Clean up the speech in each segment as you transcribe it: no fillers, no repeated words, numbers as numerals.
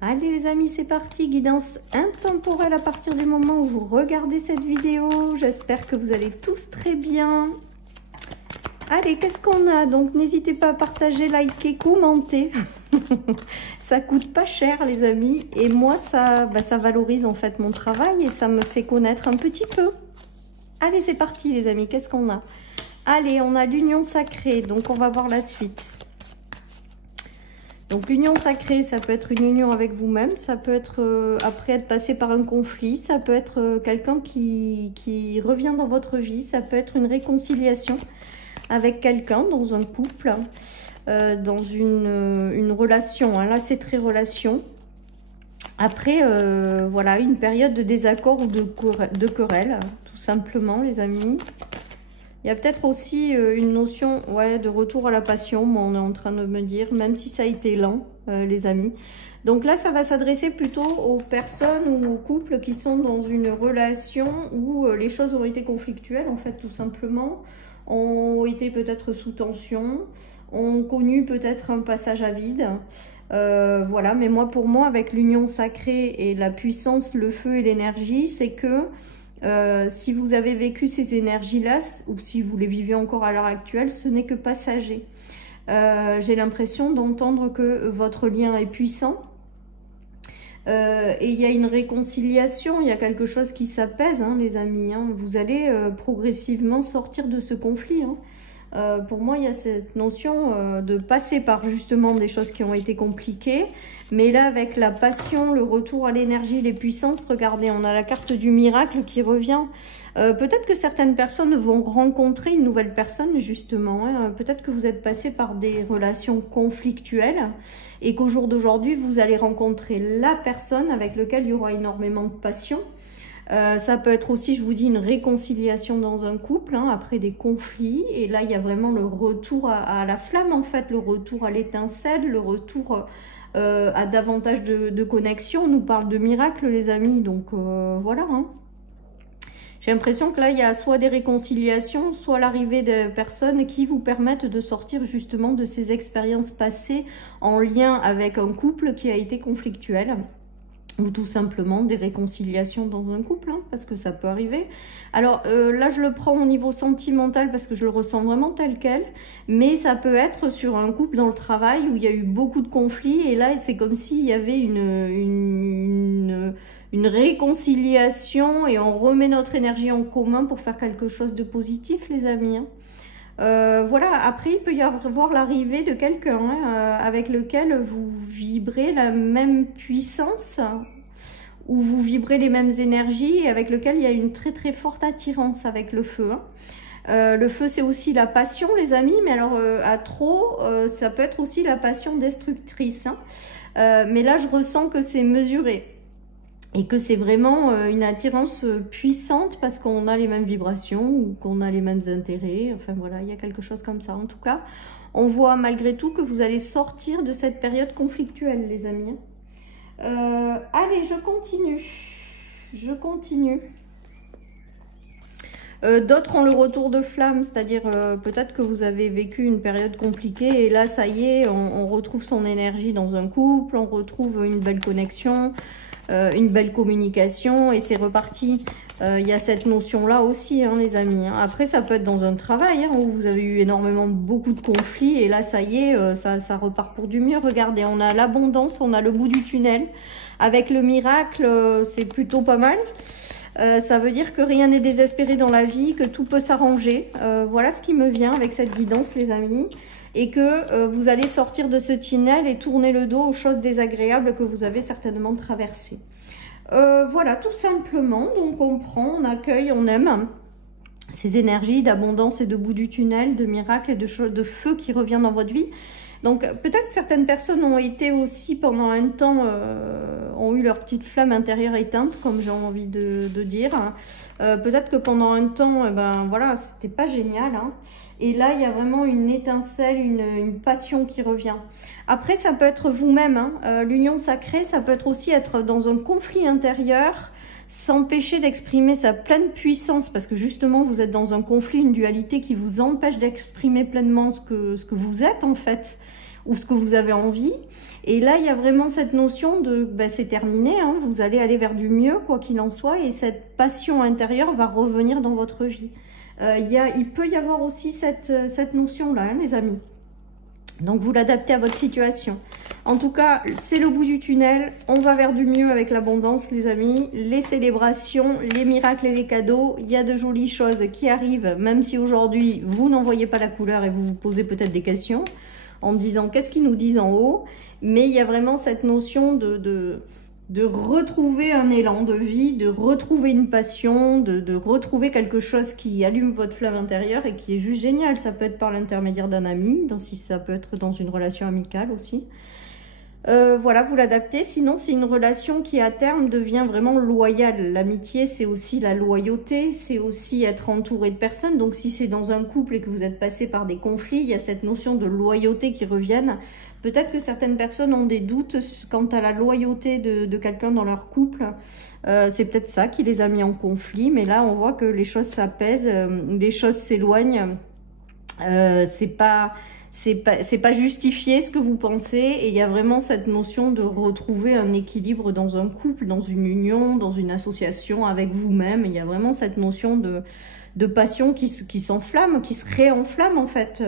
Allez les amis, c'est parti, guidance intemporelle à partir du moment où vous regardez cette vidéo. J'espère que vous allez tous très bien. Allez, qu'est-ce qu'on a? Donc n'hésitez pas à partager, liker, commenter. Ça coûte pas cher les amis. Et moi, ça valorise en fait mon travail et ça me fait connaître un petit peu. Allez, c'est parti les amis, qu'est-ce qu'on a? Allez, on a l'union sacrée, donc on va voir la suite. Donc l'union sacrée, ça peut être une union avec vous-même, ça peut être après être passé par un conflit, ça peut être quelqu'un qui revient dans votre vie, ça peut être une réconciliation avec quelqu'un dans un couple, dans une relation, hein. Là c'est très relation. Après, voilà, une période de désaccord ou de querelle, tout simplement les amis. Il y a peut-être aussi une notion de retour à la passion, moi, on est en train de me dire, même si ça a été lent, les amis. Donc là, ça va s'adresser plutôt aux personnes ou aux couples qui sont dans une relation où les choses ont été conflictuelles, en fait, tout simplement, ont été peut-être sous tension, ont connu peut-être un passage à vide. Voilà, mais moi, pour moi, avec l'union sacrée et la puissance, le feu et l'énergie, c'est que si vous avez vécu ces énergies-là, ou si vous les vivez encore à l'heure actuelle, ce n'est que passager. J'ai l'impression d'entendre que votre lien est puissant. Et il y a une réconciliation, il y a quelque chose qui s'apaise, hein, les amis. Hein. Vous allez progressivement sortir de ce conflit. Hein. Pour moi, il y a cette notion de passer par justement des choses qui ont été compliquées. Mais là, avec la passion, le retour à l'énergie, les puissances, regardez, on a la carte du miracle qui revient. Peut-être que certaines personnes vont rencontrer une nouvelle personne, justement. Hein. Peut-être que vous êtes passé par des relations conflictuelles et qu'au jour d'aujourd'hui, vous allez rencontrer la personne avec laquelle il y aura énormément de passion. Ça peut être aussi, je vous dis, une réconciliation dans un couple, hein, après des conflits. Et là, il y a vraiment le retour à la flamme, en fait, le retour à l'étincelle, le retour à davantage de connexion. On nous parle de miracles, les amis, donc voilà. Hein. J'ai l'impression que là, il y a soit des réconciliations, soit l'arrivée de personnes qui vous permettent de sortir justement de ces expériences passées en lien avec un couple qui a été conflictuel. Ou tout simplement des réconciliations dans un couple, hein, parce que ça peut arriver. Alors là, je le prends au niveau sentimental parce que je le ressens vraiment tel quel, mais ça peut être sur un couple dans le travail où il y a eu beaucoup de conflits, et là, c'est comme s'il y avait une réconciliation et on remet notre énergie en commun pour faire quelque chose de positif, les amis. Hein. Voilà, après il peut y avoir l'arrivée de quelqu'un avec lequel vous vibrez la même puissance, ou vous vibrez les mêmes énergies, et avec lequel il y a une très très forte attirance avec le feu. Hein. Le feu, c'est aussi la passion, les amis, mais alors à trop, ça peut être aussi la passion destructrice. Hein. Mais là, je ressens que c'est mesuré. Et que c'est vraiment une attirance puissante parce qu'on a les mêmes vibrations ou qu'on a les mêmes intérêts. Enfin voilà, il y a quelque chose comme ça. En tout cas, on voit malgré tout que vous allez sortir de cette période conflictuelle, les amis. Allez, je continue. Je continue. D'autres ont le retour de flamme, c'est-à-dire peut-être que vous avez vécu une période compliquée et là, ça y est, on retrouve son énergie dans un couple, on retrouve une belle connexion, une belle communication et c'est reparti. Il y a cette notion-là aussi, hein, les amis. Hein. Après, ça peut être dans un travail hein, où vous avez eu beaucoup de conflits et là, ça y est, ça repart pour du mieux. Regardez, on a l'abondance, on a le bout du tunnel. Avec le miracle, c'est plutôt pas mal. Ça veut dire que rien n'est désespéré dans la vie, que tout peut s'arranger. Voilà ce qui me vient avec cette guidance, les amis. Et que vous allez sortir de ce tunnel et tourner le dos aux choses désagréables que vous avez certainement traversées. Voilà, tout simplement. Donc on prend, on accueille, on aime ces énergies d'abondance et de bout du tunnel, de miracles et de feu qui revient dans votre vie. Donc peut-être que certaines personnes ont été aussi pendant un temps, ont eu leur petite flamme intérieure éteinte, comme j'ai envie de dire. Peut-être que pendant un temps, voilà, c'était pas génial. Hein. Et là, il y a vraiment une étincelle, une passion qui revient. Après, ça peut être vous-même. Hein. L'union sacrée, ça peut être aussi être dans un conflit intérieur, s'empêcher d'exprimer sa pleine puissance, parce que justement, vous êtes dans un conflit, une dualité qui vous empêche d'exprimer pleinement ce que vous êtes en fait, ou ce que vous avez envie. Et là, il y a vraiment cette notion de c'est terminé, hein, vous allez aller vers du mieux, quoi qu'il en soit, et cette passion intérieure va revenir dans votre vie. Il peut y avoir aussi cette notion-là, hein, les amis. Donc, vous l'adaptez à votre situation. En tout cas, c'est le bout du tunnel. On va vers du mieux avec l'abondance, les amis. Les célébrations, les miracles et les cadeaux. Il y a de jolies choses qui arrivent, même si aujourd'hui, vous n'en voyez pas la couleur et vous vous posez peut-être des questions en disant qu'est-ce qu'ils nous disent en haut. Mais il y a vraiment cette notion de retrouver un élan de vie, de retrouver une passion, de retrouver quelque chose qui allume votre flamme intérieure et qui est juste génial. Ça peut être par l'intermédiaire d'un ami, si ça peut être dans une relation amicale aussi. Voilà, vous l'adaptez. Sinon, c'est une relation qui à terme devient vraiment loyale. L'amitié, c'est aussi la loyauté, c'est aussi être entouré de personnes. Donc, si c'est dans un couple et que vous êtes passé par des conflits, il y a cette notion de loyauté qui revienne. Peut-être que certaines personnes ont des doutes quant à la loyauté de quelqu'un dans leur couple. C'est peut-être ça qui les a mis en conflit. Mais là, on voit que les choses s'apaisent, les choses s'éloignent. C'est pas justifié ce que vous pensez, et il y a vraiment cette notion de retrouver un équilibre dans un couple, dans une union, dans une association avec vous-même. Il y a vraiment cette notion de passion qui s'enflamme, qui se réenflamme en fait.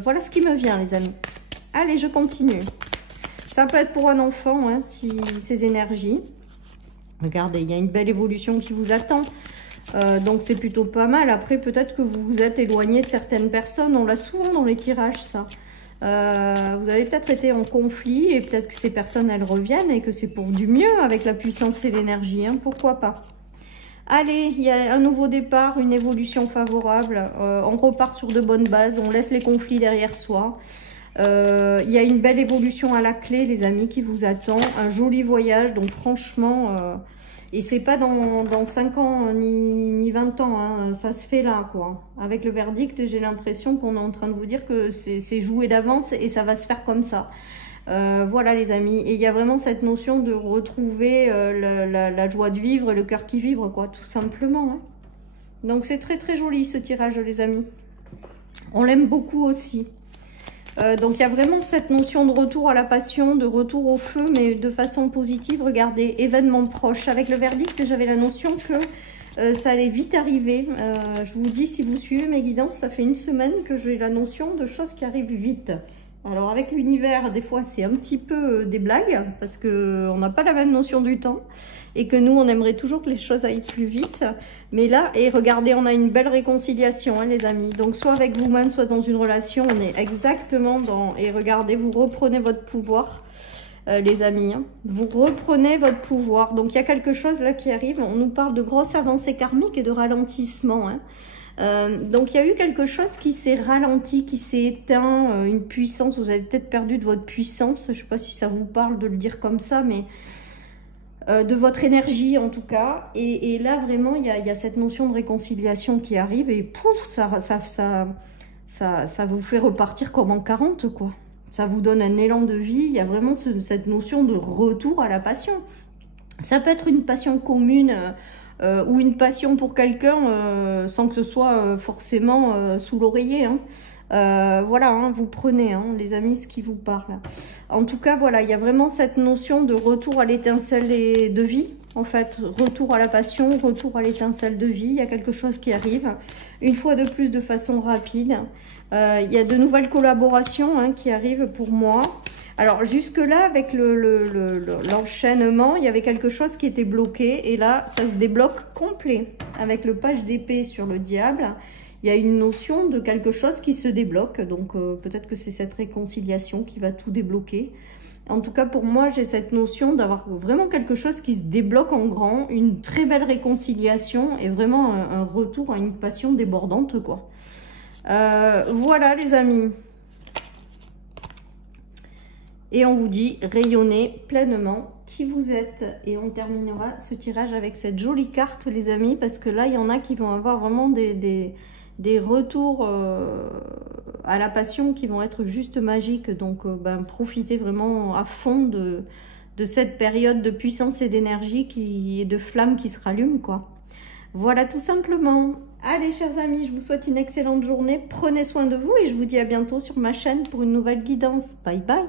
Voilà ce qui me vient, les amis. Allez, je continue. Ça peut être pour un enfant, hein, si ces énergies. Regardez, il y a une belle évolution qui vous attend. Donc c'est plutôt pas mal. Après, peut-être que vous vous êtes éloigné de certaines personnes. On l'a souvent dans les tirages, ça. Vous avez peut-être été en conflit et peut-être que ces personnes, elles reviennent et que c'est pour du mieux avec la puissance et l'énergie. Hein, pourquoi pas? Allez, il y a un nouveau départ, une évolution favorable. On repart sur de bonnes bases. On laisse les conflits derrière soi. Il y a une belle évolution à la clé, les amis, qui vous attend. Un joli voyage. Donc franchement... Et c'est pas dans 5 ans ni 20 ans, hein, ça se fait là, quoi. Avec le verdict, j'ai l'impression qu'on est en train de vous dire que c'est joué d'avance et ça va se faire comme ça. Voilà les amis, et il y a vraiment cette notion de retrouver la joie de vivre, le cœur qui vibre, quoi, tout simplement. Hein. Donc c'est très très joli ce tirage, les amis. On l'aime beaucoup aussi. Donc il y a vraiment cette notion de retour à la passion, de retour au feu, mais de façon positive. Regardez, événement proche. Avec le verdict, j'avais la notion que ça allait vite arriver. Je vous dis, si vous suivez mes guidances, ça fait une semaine que j'ai la notion de choses qui arrivent vite. Alors avec l'univers, des fois c'est un petit peu des blagues, parce qu'on n'a pas la même notion du temps, et que nous on aimerait toujours que les choses aillent plus vite. Mais là, et regardez, on a une belle réconciliation, hein, les amis. Donc soit avec vous-même, soit dans une relation, on est exactement dans... Et regardez, vous reprenez votre pouvoir, les amis. Hein. Vous reprenez votre pouvoir. Donc il y a quelque chose là qui arrive. On nous parle de grosses avancées karmiques et de ralentissement, hein. Donc il y a eu quelque chose qui s'est ralenti, qui s'est éteint, une puissance, vous avez peut-être perdu de votre puissance, je ne sais pas si ça vous parle de le dire comme ça, mais de votre énergie en tout cas, et là vraiment il y a cette notion de réconciliation qui arrive, et pouf, ça vous fait repartir comme en 40, quoi. Ça vous donne un élan de vie, il y a vraiment cette notion de retour à la passion. Ça peut être une passion commune, ou une passion pour quelqu'un sans que ce soit forcément sous l'oreiller. Hein. Voilà, hein, vous prenez, hein, les amis, ce qui vous parle. En tout cas, voilà, il y a vraiment cette notion de retour à l'étincelle de vie. En fait, retour à la passion, retour à l'étincelle de vie. Il y a quelque chose qui arrive, une fois de plus, de façon rapide. Il y a de nouvelles collaborations, hein, qui arrivent pour moi. Alors jusque-là, avec l'enchaînement, il y avait quelque chose qui était bloqué. Et là, ça se débloque complet. Avec le page d'épée sur le diable, il y a une notion de quelque chose qui se débloque. Donc peut-être que c'est cette réconciliation qui va tout débloquer. En tout cas, pour moi, j'ai cette notion d'avoir vraiment quelque chose qui se débloque en grand. Une très belle réconciliation et vraiment un retour à une passion débordante, quoi. Voilà, les amis. Et on vous dit, rayonnez pleinement qui vous êtes. Et on terminera ce tirage avec cette jolie carte, les amis, parce que là, il y en a qui vont avoir vraiment des retours à la passion qui vont être juste magiques. Donc, profitez vraiment à fond de cette période de puissance et d'énergie et de flamme qui se rallume, quoi. Voilà, tout simplement. Allez, chers amis, je vous souhaite une excellente journée. Prenez soin de vous et je vous dis à bientôt sur ma chaîne pour une nouvelle guidance. Bye bye.